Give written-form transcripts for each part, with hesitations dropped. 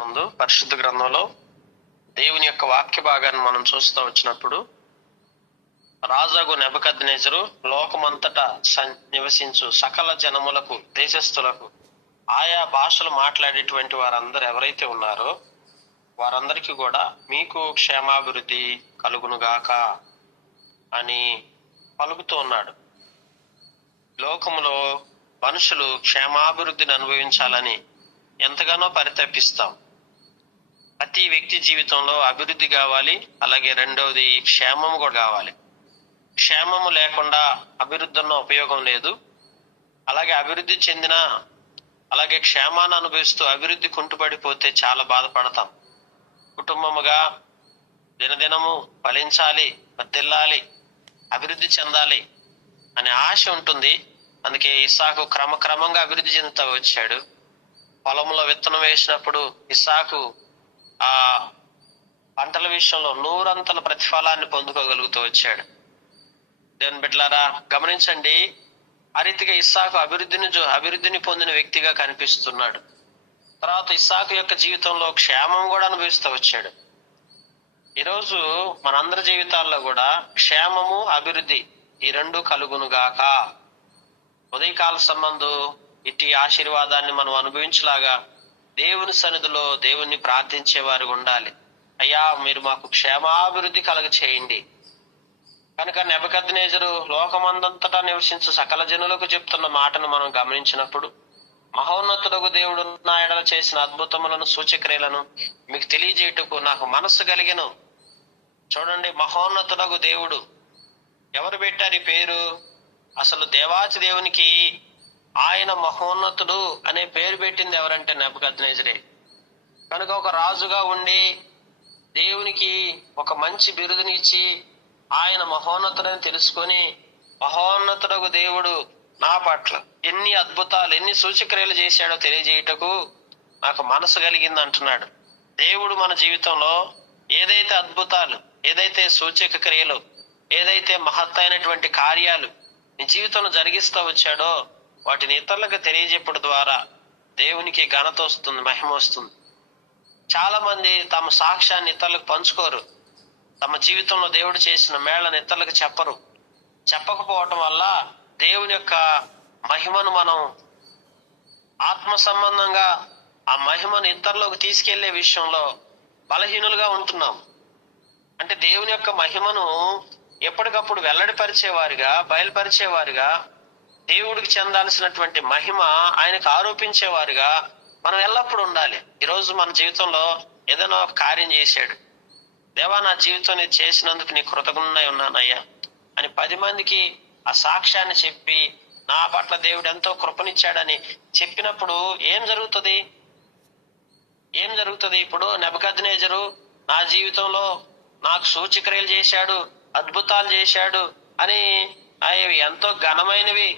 ముందు పరిశుద్ధ గ్రంథంలో దేవుని యొక్క వాక్య భాగాన్ని మనం చూస్తూ వచ్చినప్పుడు, రాజాగు నెబుకద్నెజరు లోకమంతటా నివసించు సకల జనములకు, దేశస్థులకు, ఆయా భాషలు మాట్లాడేటువంటి వారందరూ ఎవరైతే ఉన్నారో వారందరికీ కూడా మీకు క్షేమాభివృద్ధి కలుగునుగాక అని పలుకుతూ ఉన్నాడు. లోకములో మనుషులు క్షేమాభివృద్ధిని అనుభవించాలని ఎంతగానో పరితపిస్తాం. ప్రతి వ్యక్తి జీవితంలో అభివృద్ధి కావాలి, అలాగే రెండవది క్షేమము కూడా కావాలి. క్షేమము లేకుండా అభివృద్ధి ఉన్న ఉపయోగం లేదు. అలాగే అభివృద్ధి చెందిన, అలాగే క్షేమాన్ని అనుభవిస్తూ అభివృద్ధి కుంటుపడిపోతే చాలా బాధపడతాం. కుటుంబముగా దినదినము ఫలించాలి, వర్ధిల్లాలి, అభివృద్ధి చెందాలి అనే ఆశ ఉంటుంది. అందుకే ఇస్సాకు క్రమక్రమంగా అభివృద్ధి చెందుతూ వచ్చాడు. పొలంలో విత్తనం వేసినప్పుడు ఇస్సాకు ఆ పంటల విషయంలో 100 ప్రతిఫలాన్ని పొందుకోగలుగుతూ వచ్చాడు. దేవుని బిడ్డలారా, గమనించండి, ఆ రీతిగా ఇస్సాకు అభివృద్ధిని పొందిన వ్యక్తిగా కనిపిస్తున్నాడు. తర్వాత ఇస్సాకు యొక్క జీవితంలో క్షేమం కూడా అనుభవిస్తూ వచ్చాడు. ఈరోజు మనందరి జీవితాల్లో కూడా క్షేమము, అభివృద్ధి ఈ రెండు కలుగునుగాక. ఉదయకాల సంబంధం ఇట్టి ఆశీర్వాదాన్ని మనం అనుభవించలాగా దేవుని సన్నిధిలో దేవుణ్ణి ప్రార్థించే వారు ఉండాలి. అయ్యా, మీరు మాకు క్షేమాభివృద్ధి కలగ చేయండి. కనుక నెబుకద్నెజరు లోకమందంతటా నివసించు సకల జనులకు చెప్తున్న మాటను మనం గమనించినప్పుడు, మహోన్నతుడగు దేవుడు నా ఎడల చేసిన అద్భుతములను, సూచక్రియలను మీకు తెలియజేయటకు నాకు మనస్సు కలిగెను. చూడండి, మహోన్నతుడగు దేవుడు ఎవరు పెట్టారు ఈ పేరు? అసలు దేవాతి దేవునికి ఆయన మహోన్నతుడు అనే పేరు పెట్టింది ఎవరంటే నెబుకద్నెజరే. కనుక ఒక రాజుగా ఉండి దేవునికి ఒక మంచి బిరుదుని ఇచ్చి ఆయన మహోన్నతుడని తెలుసుకొని, మహోన్నతుడకు దేవుడు నా పట్ల ఎన్ని అద్భుతాలు, ఎన్ని సూచక్రియలు చేశాడో తెలియజేయటకు నాకు మనసు కలిగింది అంటున్నాడు. దేవుడు మన జీవితంలో ఏదైతే అద్భుతాలు, ఏదైతే సూచక క్రియలు, ఏదైతే మహత్తైనటువంటి కార్యాలు నీ జీవితంలో జరిగిస్తూ వచ్చాడో వాటిని ఇతరులకు తెలియజెప్పడం ద్వారా దేవునికి ఘనత వస్తుంది, మహిమ వస్తుంది. చాలా మంది తమ సాక్ష్యాన్ని ఇతరులకు పంచుకోరు. తమ జీవితంలో దేవుడు చేసిన మేళను ఇతరులకు చెప్పరు. చెప్పకపోవటం వల్ల దేవుని యొక్క మహిమను మనం ఆత్మ సంబంధంగా ఆ మహిమను ఇతరులకు తీసుకెళ్లే విషయంలో బలహీనులుగా ఉంటున్నాం. అంటే దేవుని యొక్క మహిమను ఎప్పటికప్పుడు వెల్లడిపరిచేవారుగా, బయలుపరిచేవారుగా, దేవుడికి చెందాల్సినటువంటి మహిమ ఆయనకు ఆరోపించేవారుగా మనం ఎల్లప్పుడూ ఉండాలి. ఈరోజు మన జీవితంలో ఏదైనా ఒక కార్యం చేశాడు, దేవా నా జీవితం నేను చేసినందుకు నీ కృతజ్ఞుడై ఉన్నానయ్యా అని 10 మందికి ఆ సాక్ష్యాన్ని చెప్పి, నా పట్ల దేవుడు ఎంతో కృపనిచ్చాడని చెప్పినప్పుడు ఏం జరుగుతుంది? ఇప్పుడు నెబుకద్నెజరు నా జీవితంలో నాకు సూచక్రియలు చేశాడు, అద్భుతాలు చేశాడు అని, అవి ఎంతో ఘనమైనవి,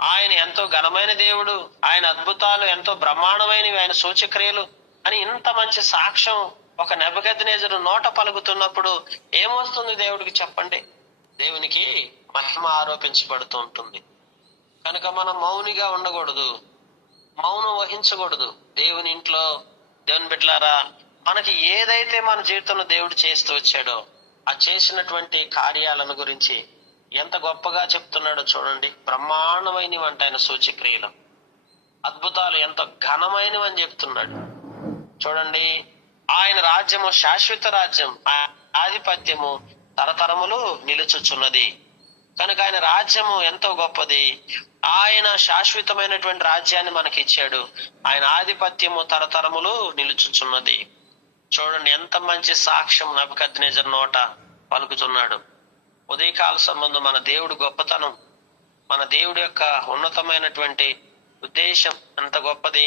ఆయన ఎంతో ఘనమైన దేవుడు, ఆయన అద్భుతాలు ఎంతో బ్రహ్మాండమైనవి, ఆయన సూచక్రియలు అని ఇంత మంచి సాక్ష్యం ఒక నెబుకద్నెజరు నోట పలుకుతున్నప్పుడు ఏమొస్తుంది దేవుడికి చెప్పండి? దేవునికి మహిమ ఆరోపించబడుతూ ఉంటుంది. కనుక మనం మౌనిగా ఉండకూడదు, మౌనం వహించకూడదు. దేవుని ఇంట్లో దేవుని బిడ్డలారా, మనకి ఏదైతే మన జీవితంలో దేవుడు చేస్తూ వచ్చాడో ఆ చేసినటువంటి కార్యాలను గురించి ఎంత గొప్పగా చెప్తున్నాడో చూడండి. బ్రహ్మాండమైనవి అంటే ఆయన సూచక్రియలు, అద్భుతాలు ఎంతో ఘనమైనవి అని చెప్తున్నాడు. చూడండి, ఆయన రాజ్యము శాశ్వత రాజ్యం, ఆధిపత్యము తరతరములు నిలుచుచున్నది. కనుక ఆయన రాజ్యము ఎంతో గొప్పది. ఆయన శాశ్వతమైనటువంటి రాజ్యాన్ని మనకి ఇచ్చాడు. ఆయన ఆధిపత్యము తరతరములు నిలుచుచున్నది. చూడండి, ఎంత మంచి సాక్ష్యం నెబుకద్నెజరు నోట పలుకుతున్నాడు. ఉదయకాల సంబంధం మన దేవుడు గొప్పతనం, మన దేవుడి యొక్క ఉన్నతమైనటువంటి ఉద్దేశం ఎంత గొప్పది.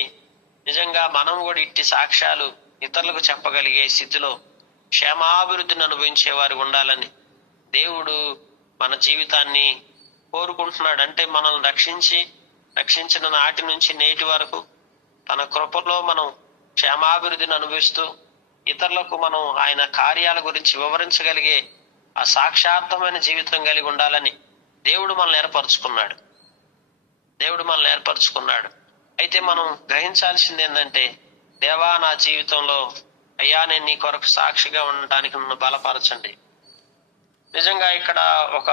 నిజంగా మనం కూడా ఇట్టి సాక్ష్యాలు ఇతరులకు చెప్పగలిగే స్థితిలో క్షేమాభివృద్ధిని అనుభవించేవారు ఉండాలని దేవుడు మన జీవితాన్ని కోరుకుంటున్నాడు. అంటే మనల్ని రక్షించిన నాటి నుంచి నేటి వరకు తన కృపలో మనం క్షేమాభివృద్ధిని అనుభవిస్తూ ఇతరులకు మనం ఆయన కార్యాల గురించి వివరించగలిగే ఆ సాక్షార్థమైన జీవితం కలిగి ఉండాలని దేవుడు మనల్ని ఏర్పరచుకున్నాడు. అయితే మనం గ్రహించాల్సింది ఏంటంటే, దేవా, నా జీవితంలో అయ్యా నేను నీ కొరకు సాక్షిగా ఉండటానికి నన్ను బలపరచండి. నిజంగా ఇక్కడ ఒక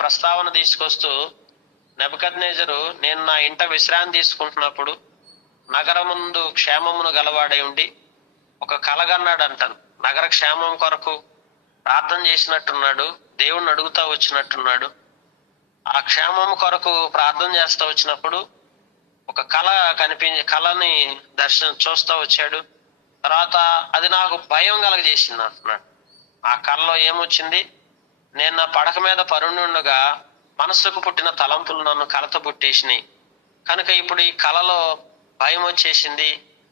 ప్రస్తావన తీసుకొస్తూ నెబుకద్నెజరు, నేను నా ఇంట విశ్రాంతి తీసుకుంటున్నప్పుడు నగరముందు క్షేమమును గలవాడై ఉండి ఒక కలగన్నాడు అంటాను. నగర క్షేమం కొరకు ప్రార్థన చేసినట్టున్నాడు, దేవుణ్ణి అడుగుతా వచ్చినట్టున్నాడు. ఆ క్షేమం కొరకు ప్రార్థన చేస్తా వచ్చినప్పుడు ఒక కళ కళని చూస్తా వచ్చాడు. తర్వాత అది నాకు భయం కలగజేసింది అంటున్నాడు. ఆ కళలో ఏమొచ్చింది, నేను నా పడక మీద పరుండుండగా మనసుకు పుట్టిన తలంపులు నన్ను కలత పుట్టేసినాయి. కనుక ఇప్పుడు ఈ కళలో భయం వచ్చేసింది,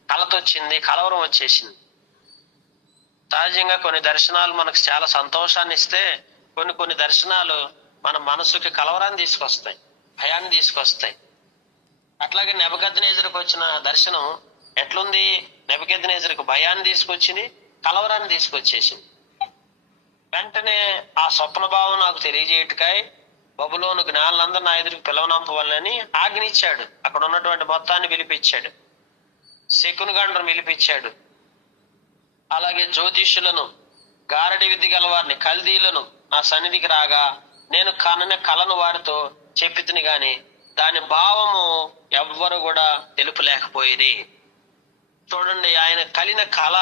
కలతొచ్చింది, కలవరం వచ్చేసింది. సహజంగా కొన్ని దర్శనాలు మనకు చాలా సంతోషాన్ని ఇస్తే కొన్ని దర్శనాలు మన మనసుకి కలవరాన్ని తీసుకొస్తాయి, భయాన్ని తీసుకొస్తాయి. అట్లాగే నెబుకద్నెజరుకు వచ్చిన దర్శనం ఎట్లుంది? నెబుకద్నెజరుకు భయాన్ని తీసుకొచ్చింది, కలవరాన్ని తీసుకొచ్చేసింది. వెంటనే ఆ స్వప్న భావం నాకు తెలియజేయటకాయ బబులోను జ్ఞానులందరూ నా ఎదురుకు పిలవనంపవాలని ఆజ్ఞించాడు. అక్కడ ఉన్నటువంటి మొత్తాన్ని పిలిపించాడు, శకునగండ్రం పిలిపించాడు. అలాగే జ్యోతిష్యులను, గారడి విద్య గలవారిని, కల్దీలను నా సన్నిధికి రాగా నేను కనని కలను వారితో చెప్పితిని గాని దాని భావము ఎవ్వరు కూడా తెలుపలేకపోయేది. చూడండి, ఆయన కలిన కళ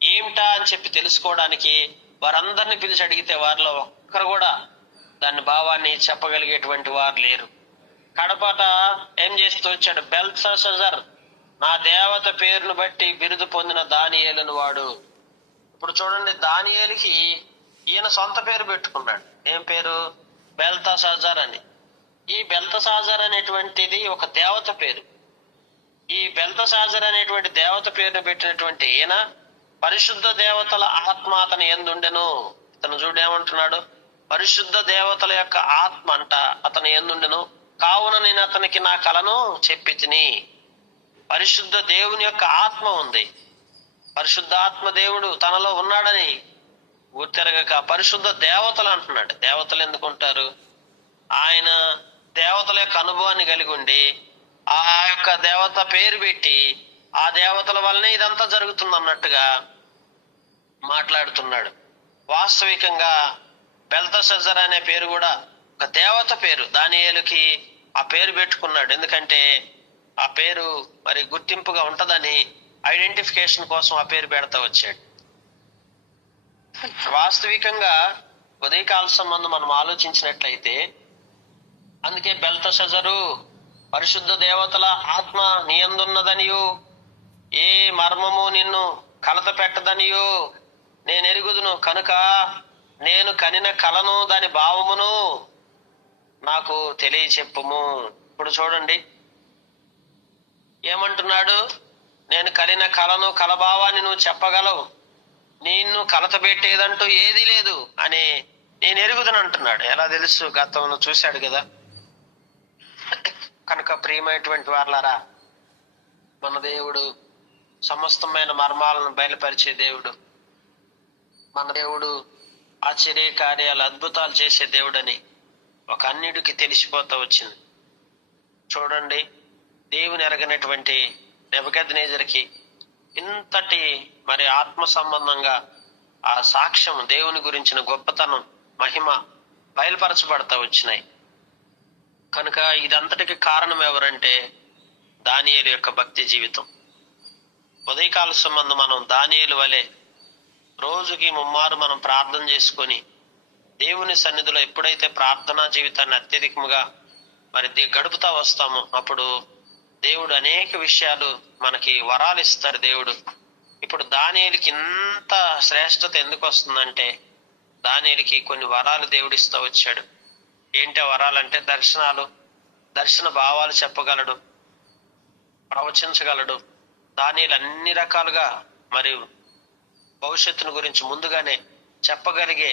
ఏమిటా అని చెప్పి తెలుసుకోవడానికి వారందరిని పిలిచి అడిగితే వారిలో ఒక్కరు కూడా దాని భావాన్ని చెప్పగలిగేటువంటి వారు లేరు. కడపట ఏం చేస్తూ వచ్చాడు, బెల్తషాజర్, నా దేవత పేరును బట్టి బిరుదు పొందిన దానియేలును వాడు. ఇప్పుడు చూడండి, దానియేలుకి ఈయన సొంత పేరు పెట్టుకున్నాడు. ఏం పేరు? బెల్తషాజర్ అని. ఈ బెల్తషాజర్ అనేటువంటిది ఒక దేవత పేరు. ఈ బెల్తషాజర్ అనేటువంటి దేవత పేరును పెట్టినటువంటి ఈయన పరిశుద్ధ దేవతల ఆత్మ అతని యందుండెను. ఇతను చూడేమంటున్నాడు, పరిశుద్ధ దేవతల యొక్క ఆత్మ అంట అతని యందుండెను, కావున నేను అతనికి నా కలను చెప్పి తిని. పరిశుద్ధ దేవుని యొక్క ఆత్మ ఉంది, పరిశుద్ధాత్మ దేవుడు తనలో ఉన్నాడని గుర్తెరగక పరిశుద్ధ దేవతలు అంటున్నాడు. దేవతలు ఎందుకుంటారు? ఆయన దేవతల యొక్క అనుభవాన్ని కలిగి ఉండి ఆ యొక్క దేవత పేరు పెట్టి ఆ దేవతల వల్లనే ఇదంతా జరుగుతుంది అన్నట్టుగా మాట్లాడుతున్నాడు. వాస్తవికంగా బెల్తషాజర్ అనే పేరు కూడా ఒక దేవత పేరు. దానియేలుకి ఆ పేరు పెట్టుకున్నాడు, ఎందుకంటే ఆ పేరు మరి గుర్తింపుగా ఉంటదని ఐడెంటిఫికేషన్ కోసం ఆ పేరు పెడతా వచ్చాడు. వాస్తవికంగా ఉదయకాల సంబంధం మనం ఆలోచించినట్లయితే అందుకే బెల్తషాజరు పరిశుద్ధ దేవతల ఆత్మ నీ యందున్నదనియు ఏ మర్మము నిన్ను కలత పెట్టదనియు నేను ఎరుగుదును, కనుక నేను కనిన కలను దాని భావమును నాకు తెలియచెప్పుము. ఇప్పుడు చూడండి ఏమంటున్నాడు, నేను కలిన కలను కలభావాన్ని నువ్వు చెప్పగలవు, నిన్ను కలత పెట్టేదంటూ ఏది లేదు అని నేను ఎరుగుదును అంటున్నాడు. ఎలా తెలుసు? గతంలో చూశాడు కదా. కనుక ప్రియమైనటువంటి వారలారా, మన దేవుడు సమస్తమైన మర్మాలను బయలుపరిచే దేవుడు. మన దేవుడు ఆశ్చర్య కార్యాలు, అద్భుతాలు చేసే దేవుడని ఒక అన్యుడికి తెలిసిపోతా వచ్చింది. చూడండి, దేవుని ఎరగనటువంటి నెబుకద్నెజరుకి ఇంతటి మరి ఆత్మ సంబంధంగా ఆ సాక్ష్యం, దేవుని గురించిన గొప్పతనం, మహిమ బయలుపరచబడతా వచ్చినాయి. కనుక ఇదంతటికి కారణం ఎవరంటే దానియేలు యొక్క భక్తి జీవితం. ఉదయకాల సంబంధం మనం దానియేలు వలె రోజుకి ముమ్మారు మనం ప్రార్థన చేసుకొని దేవుని సన్నిధిలో ఎప్పుడైతే ప్రార్థనా జీవితాన్ని అత్యధికముగా మరి గడుపుతా వస్తామో అప్పుడు దేవుడు అనేక విషయాలు మనకి వరాలు ఇస్తారు దేవుడు. ఇప్పుడు దానియేలుకి ఇంత శ్రేష్టత ఎందుకు వస్తుందంటే దానియేలుకి కొన్ని వరాలు దేవుడిస్తా వచ్చాడు. ఏంటి వరాలంటే దర్శనాలు, దర్శన భావాలు చెప్పగలడు, ప్రవచించగలడు. దానియేలు అన్ని రకాలుగా మరి భవిష్యత్తును గురించి ముందుగానే చెప్పగలిగే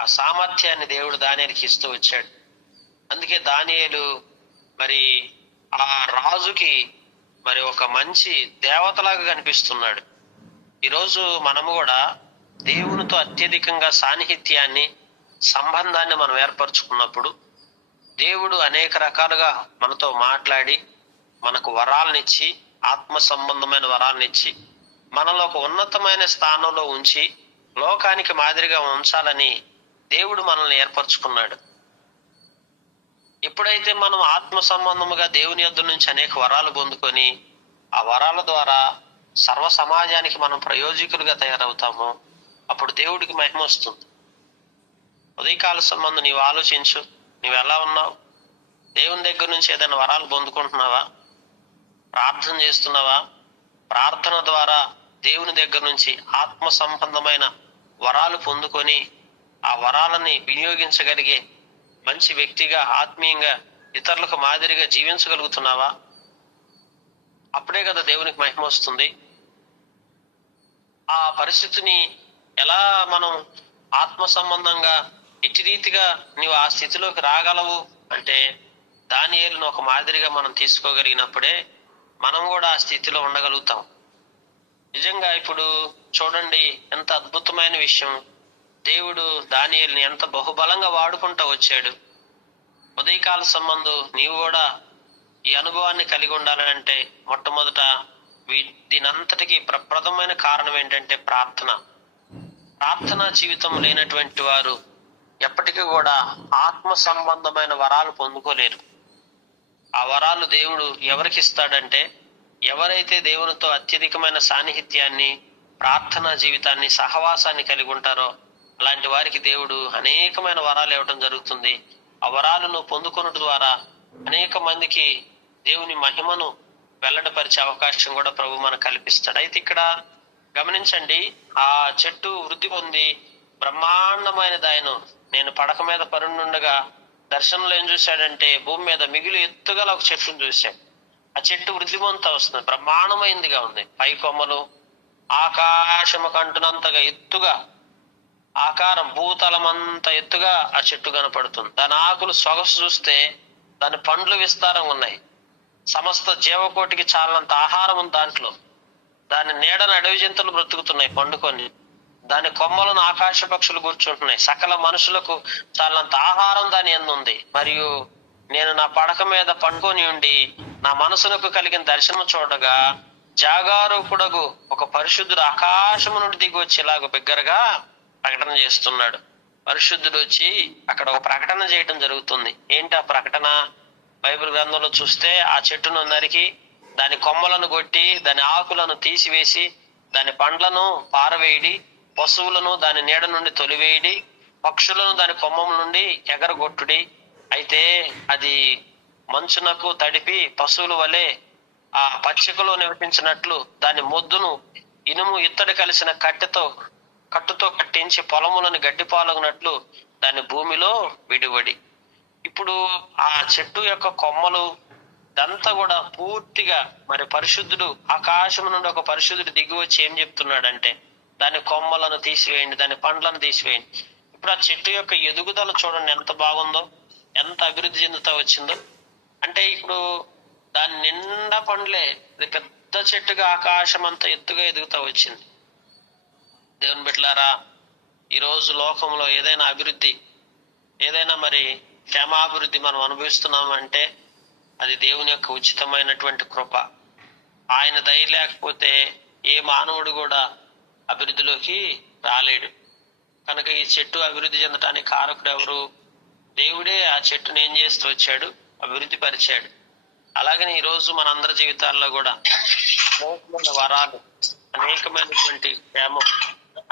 ఆ సామర్థ్యాన్ని దేవుడు దానియేలుకి ఇస్తూ వచ్చాడు. అందుకే దానియేలు మరి ఆ రాజుకి మరి ఒక మంచి దేవతలాగా కనిపిస్తున్నాడు. ఈరోజు మనము కూడా దేవునితో అత్యధికంగా సాన్నిహిత్యాన్ని, సంబంధాన్ని మనం ఏర్పరచుకున్నప్పుడు దేవుడు అనేక రకాలుగా మనతో మాట్లాడి మనకు వరాలనిచ్చి ఆత్మ సంబంధమైన వరాలను ఇచ్చి మనలో ఒక ఉన్నతమైన స్థానంలో ఉంచి లోకానికి మాదిరిగా ఉంచాలని దేవుడు మనల్ని ఏర్పరచుకున్నాడు. ఎప్పుడైతే మనం ఆత్మ సంబంధముగా దేవుని యొద్ద నుంచి అనేక వరాలు పొందుకొని ఆ వరాల ద్వారా సర్వ సమాజానికి మనం ప్రయోజకులుగా తయారవుతామో అప్పుడు దేవుడికి మహిమ వస్తుంది. ఉదయకాల సంబంధం నీవు ఆలోచించు. నీవు ఎలా ఉన్నావు? దేవుని దగ్గర నుంచి ఏదైనా వరాలు పొందుకుంటున్నావా? ప్రార్థన చేస్తున్నావా? ప్రార్థన ద్వారా దేవుని దగ్గర నుంచి ఆత్మ సంబంధమైన వరాలు పొందుకొని ఆ వరాలని వినియోగించగలిగే మంచి వ్యక్తిగా, ఆత్మీయంగా, ఇతరులకు మాదిరిగా జీవించగలుగుతున్నావా? అప్పుడే కదా దేవునికి మహిమ వస్తుంది. ఆ పరిస్థితిని ఎలా మనం ఆత్మ సంబంధంగా ఇటు రీతిగా నీవు ఆ స్థితిలోకి రాగలవు అంటే దానియేలును ఒక మాదిరిగా మనం తీసుకోగలిగినప్పుడే మనం కూడా ఆ స్థితిలో ఉండగలుగుతాం. నిజంగా ఇప్పుడు చూడండి, ఎంత అద్భుతమైన విషయం. దేవుడు దానియేలుని ఎంత బహుబలంగా వాడుకుంటూ వచ్చాడు. ఉదయకాల సంబంధం నీవు కూడా ఈ అనుభవాన్ని కలిగి ఉండాలంటే మొట్టమొదట దీనంతటికి ప్రప్రథమైన కారణం ఏంటంటే ప్రార్థన. ప్రార్థనా జీవితం లేనటువంటి వారు ఎప్పటికీ కూడా ఆత్మ సంబంధమైన వరాలు పొందుకోలేరు. ఆ వరాలు దేవుడు ఎవరికి ఇస్తాడంటే ఎవరైతే దేవునితో అత్యధికమైన సాన్నిహిత్యాన్ని, ప్రార్థనా జీవితాన్ని, సహవాసాన్ని కలిగి ఉంటారో అలాంటి వారికి దేవుడు అనేకమైన వరాలు ఇవ్వడం జరుగుతుంది. ఆ వరాలను పొందుకున్న ద్వారా అనేక మందికి దేవుని మహిమను వెల్లడిపరిచే అవకాశం కూడా ప్రభు మనకు కల్పిస్తాడు. అయితే ఇక్కడ గమనించండి, ఆ చెట్టు వృద్ధి పొంది బ్రహ్మాండమైన దాయను నేను పడక మీద పరుండుండగా దర్శనంలో ఏం చూశాడంటే భూమి మీద మిగిలి ఎత్తుగల ఒక చెట్టును చూశాడు. ఆ చెట్టు వృద్ధి పొందుతా వస్తుంది, బ్రహ్మాండమైందిగా ఉంది. పై కొమ్మలు ఆకాశము కంటునంతగా ఎత్తుగా, ఆకారం భూతలం అంత ఎత్తుగా ఆ చెట్టు కనపడుతుంది. దాని ఆకులు సొగసు చూస్తే దాని పండ్లు విస్తారంగా ఉన్నాయి. సమస్త జీవకోటికి చాలినంత ఆహారం ఉంది దాంట్లో. దాని నీడను అడవి జంతువులు బ్రతుకుతున్నాయి పండుకొని. దాని కొమ్మలను ఆకాశ పక్షులు కూర్చుంటున్నాయి. సకల మనుషులకు చాలినంత ఆహారం దాని యందు ఉంది. మరియు నేను నా పడక మీద పండుకొని ఉండి నా మనసులకు కలిగిన దర్శనం చూడగా జాగారూకుడగు ఒక పరిశుద్ధుడు ఆకాశము నుండి దిగి వచ్చి ఇలాగ బిగ్గరగా ప్రకటన చేస్తున్నాడు. పరిశుద్ధుడు వచ్చి అక్కడ ఒక ప్రకటన చేయటం జరుగుతుంది. ఏంటి ఆ ప్రకటన? బైబిల్ గ్రంథంలో చూస్తే ఆ చెట్టును నరికి దాని కొమ్మలను కొట్టి దాని ఆకులను తీసివేసి దాని పండ్లను పారవేయడి, పశువులను దాని నీడ నుండి తొలివేయడి, పక్షులను దాని కొమ్మల నుండి ఎగరగొట్టుడి. అయితే అది మంచునకు తడిపి పశువుల వలె ఆ పచ్చికలో నివసించినట్లు దాని మొద్దును ఇనుము ఇత్తడి కలిసిన కట్టుతో కట్టించి పొలములను గడ్డిపాలగినట్లు దాని భూమిలో విడివడి. ఇప్పుడు ఆ చెట్టు యొక్క కొమ్మలు ఇదంతా కూడా పూర్తిగా మరి పరిశుద్ధుడు ఆకాశం నుండి ఒక పరిశుద్ధుడు దిగి వచ్చి ఏం చెప్తున్నాడంటే దాని కొమ్మలను తీసివేయండి, దాని పండ్లను తీసివేయండి. ఇప్పుడు ఆ చెట్టు యొక్క ఎదుగుదల చూడండి ఎంత బాగుందో, ఎంత అభివృద్ధి చెందుతా వచ్చిందో. అంటే ఇప్పుడు దాని నిండా పండ్లే, అది పెద్ద చెట్టుగా ఆకాశం అంత ఎత్తుగా ఎదుగుతా వచ్చింది. దేవుని బిడ్డలారా, ఈరోజు లోకంలో ఏదైనా అభివృద్ధి, ఏదైనా మరి క్షేమాభివృద్ధి మనం అనుభవిస్తున్నామంటే అది దేవుని యొక్క ఉచితమైనటువంటి కృప. ఆయన దయ లేకపోతే ఏ మానవుడు కూడా అభివృద్ధిలోకి రాలేడు. కనుక ఈ చెట్టు అభివృద్ధి చెందడానికి కారకుడు ఎవరు? దేవుడే ఆ చెట్టును ఏం చేస్తూ వచ్చాడు? అభివృద్ధి పరిచాడు. అలాగని ఈరోజు మనందరి జీవితాల్లో కూడా అనేకమైన వరాలు, అనేకమైనటువంటి క్షేమం,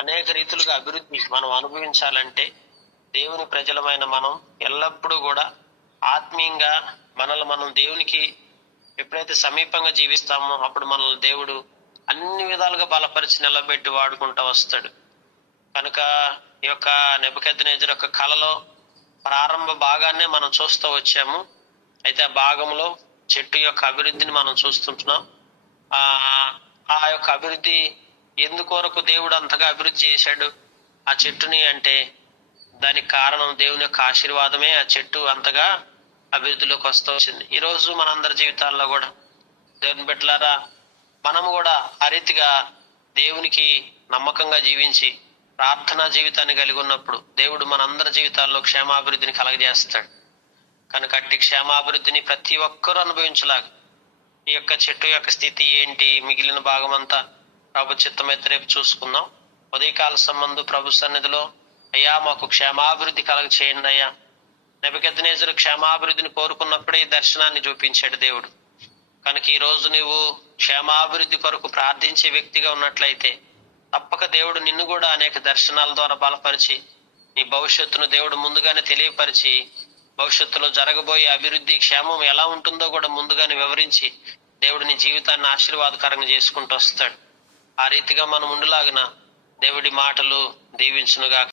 అనేక రీతులుగా అభివృద్ధి మనం అనుభవించాలంటే దేవుని ప్రజలమైన మనం ఎల్లప్పుడూ కూడా ఆత్మీయంగా మనల్ని మనం దేవునికి ఎప్పుడైతే సమీపంగా జీవిస్తామో అప్పుడు మనల్ని దేవుడు అన్ని విధాలుగా బలపరిచి నిలబెట్టి వాడుకుంటూ వస్తాడు. కనుక ఈ యొక్క నెబుకద్నెజరు యొక్క కళలో ప్రారంభ భాగాన్నే మనం చూస్తూ వచ్చాము. అయితే ఆ భాగంలో చెట్టు యొక్క అభివృద్ధిని మనం చూస్తుంటున్నాం. ఆ యొక్క అభివృద్ధి ఎందుకొరకు దేవుడు అంతగా అభివృద్ధి చేశాడు ఆ చెట్టుని అంటే దానికి కారణం దేవుని యొక్క ఆశీర్వాదమే ఆ చెట్టు అంతగా అభివృద్ధిలోకి వస్తూ వచ్చింది. ఈరోజు మనందరి జీవితాల్లో కూడా దేవుని బిడ్డలారా, మనము కూడా ఆ రీతిగా దేవునికి నమ్మకంగా జీవించి ప్రార్థనా జీవితాన్ని కలిగి ఉన్నప్పుడు దేవుడు మనందరి జీవితాల్లో క్షేమాభివృద్ధిని కలగజేస్తాడు. కనుక అట్టి క్షేమాభివృద్ధిని ప్రతి ఒక్కరూ అనుభవించలాగా ఈ యొక్క చెట్టు యొక్క స్థితి ఏంటి, మిగిలిన భాగం అంతా ప్రభు చిత్తమైతే రేపు చూసుకుందాం. ఉదయకాల సంబంధం ప్రభు సన్నిధిలో, అయ్యా మాకు క్షేమాభివృద్ధి కలగ చేయండి అయ్యా. నెబుకద్నెజరు క్షేమాభివృద్ధిని కోరుకున్నప్పుడే ఈ దర్శనాన్ని చూపించాడు దేవుడు. కనుక ఈ రోజు నీవు క్షేమాభివృద్ధి కొరకు ప్రార్థించే వ్యక్తిగా ఉన్నట్లయితే తప్పక దేవుడు నిన్ను కూడా అనేక దర్శనాల ద్వారా బలపరిచి నీ భవిష్యత్తును దేవుడు ముందుగానే తెలియపరిచి భవిష్యత్తులో జరగబోయే అభివృద్ధి క్షేమం ఎలా ఉంటుందో కూడా ముందుగానే వివరించి దేవుడు నీ జీవితాన్ని ఆశీర్వాదకరంగా చేసుకుంటూ వస్తాడు. ఆ రీతిగా మనం ఉండులాగిన దేవుడి మాటలు దీవించునుగా.